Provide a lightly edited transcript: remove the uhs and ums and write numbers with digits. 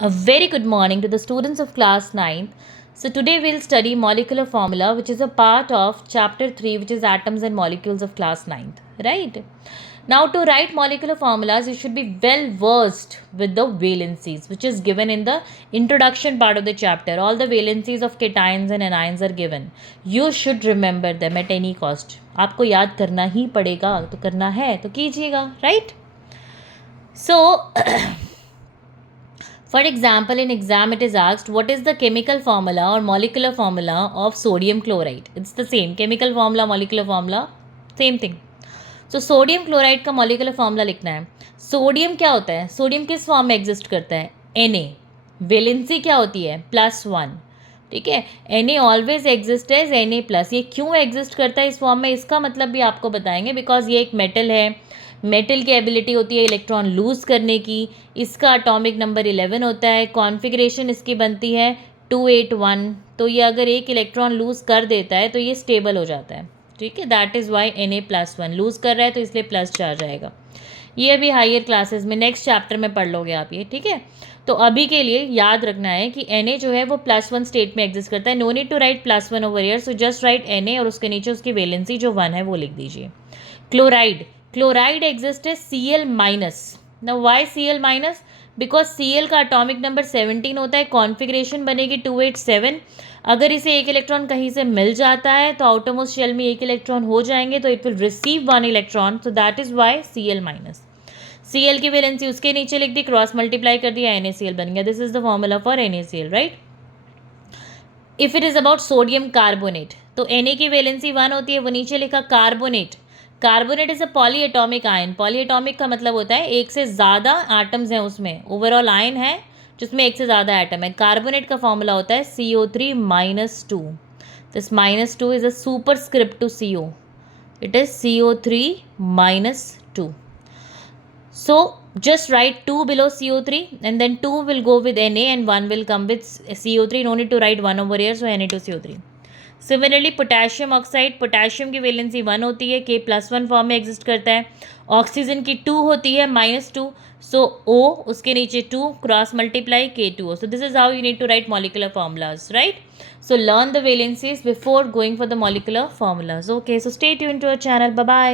A very good morning to the students of class 9th. So today we'll study molecular formula, which is a part of chapter 3, which is atoms and molecules of class 9th, right? Now to write molecular formulas, you should be well versed with the valencies, which is given in the introduction part of the chapter. All the valencies of cations and anions are given. You should remember them at any cost. आपको याद करना ही पड़ेगा, तो करना है तो कीजिएगा, right? So for example, in exam it is asked what is the chemical formula or molecular formula of sodium chloride. It's the same chemical formula, molecular formula, same thing. So sodium chloride का molecular formula लिखना है. Sodium क्या होता है? Sodium किस form में exist करता है? Na. वेलेंसी क्या होती है? +1. ठीक है, Na always exist as Na+. ये क्यों एग्जिस्ट करता है इस फॉर्म में, इसका मतलब भी आपको बताएंगे. बिकॉज ये एक मेटल है. मेटल की एबिलिटी होती है इलेक्ट्रॉन लूज़ करने की. इसका अटोमिक नंबर 11 होता है. कॉन्फ़िगरेशन इसकी बनती है 281. तो ये अगर एक इलेक्ट्रॉन लूज़ कर देता है तो ये स्टेबल हो जाता है. ठीक है, that is why Na+1 loose कर रहा है तो इसलिए प्लस चार्ज आएगा. ये अभी हायर क्लासेस में नेक्स्ट चैप्टर में पढ़ लोगे आप ये. ठीक है, तो अभी के लिए याद रखना है कि Na जो है वो +1 स्टेट में एग्जिस्ट करता है. No need to write +1 over here, so just write Na और उसके नीचे उसकी वैलेंसी जो 1 है वो लिख दीजिए. क्लोराइड एग्जिस्ट है Cl-. Now why Cl-? Because Cl का अटोमिक नंबर 17 होता है. कॉन्फ़िगरेशन बनेगी 287. अगर इसे एक इलेक्ट्रॉन कहीं से मिल जाता है तो आउटरमोस्ट शेल में एक इलेक्ट्रॉन हो जाएंगे, तो it will receive 1 electron. So that is why Cl-. Cl की वैलेंसी उसके नीचे लिख दी, क्रॉस मल्टीप्लाई कर दिया, NaCl बन गया. This is the formula for NaCl, right. If it is about sodium carbonate, तो Na की वैलेंसी 1 होती है, वो नीचे लिखा carbonate. Carbonate is a poly atomic ion. Poly atomic का मतलब होता है एक से ज़्यादा एटम्स हैं उसमें. ओवरऑल आयन है जिसमें एक से ज़्यादा एटम है. कार्बोनेट का फॉर्मूला होता है CO3-2. This -2 is a superscript to CO. It is CO3-2. So just write 2 below CO3 and then 2 will go with Na and 1 will come with CO3. No need to write 1 over here, so Na2CO3. Similarly potassium oxide, potassium की valency 1 होती है, K+1 form में exist करता है. Oxygen की 2 होती है, -2. सो O उसके नीचे 2, cross multiply K2O. So this is how you need to write molecular formulas, right. So learn the valencies before going for the molecular formulas. Okay, so stay tuned to our channel. Bye bye.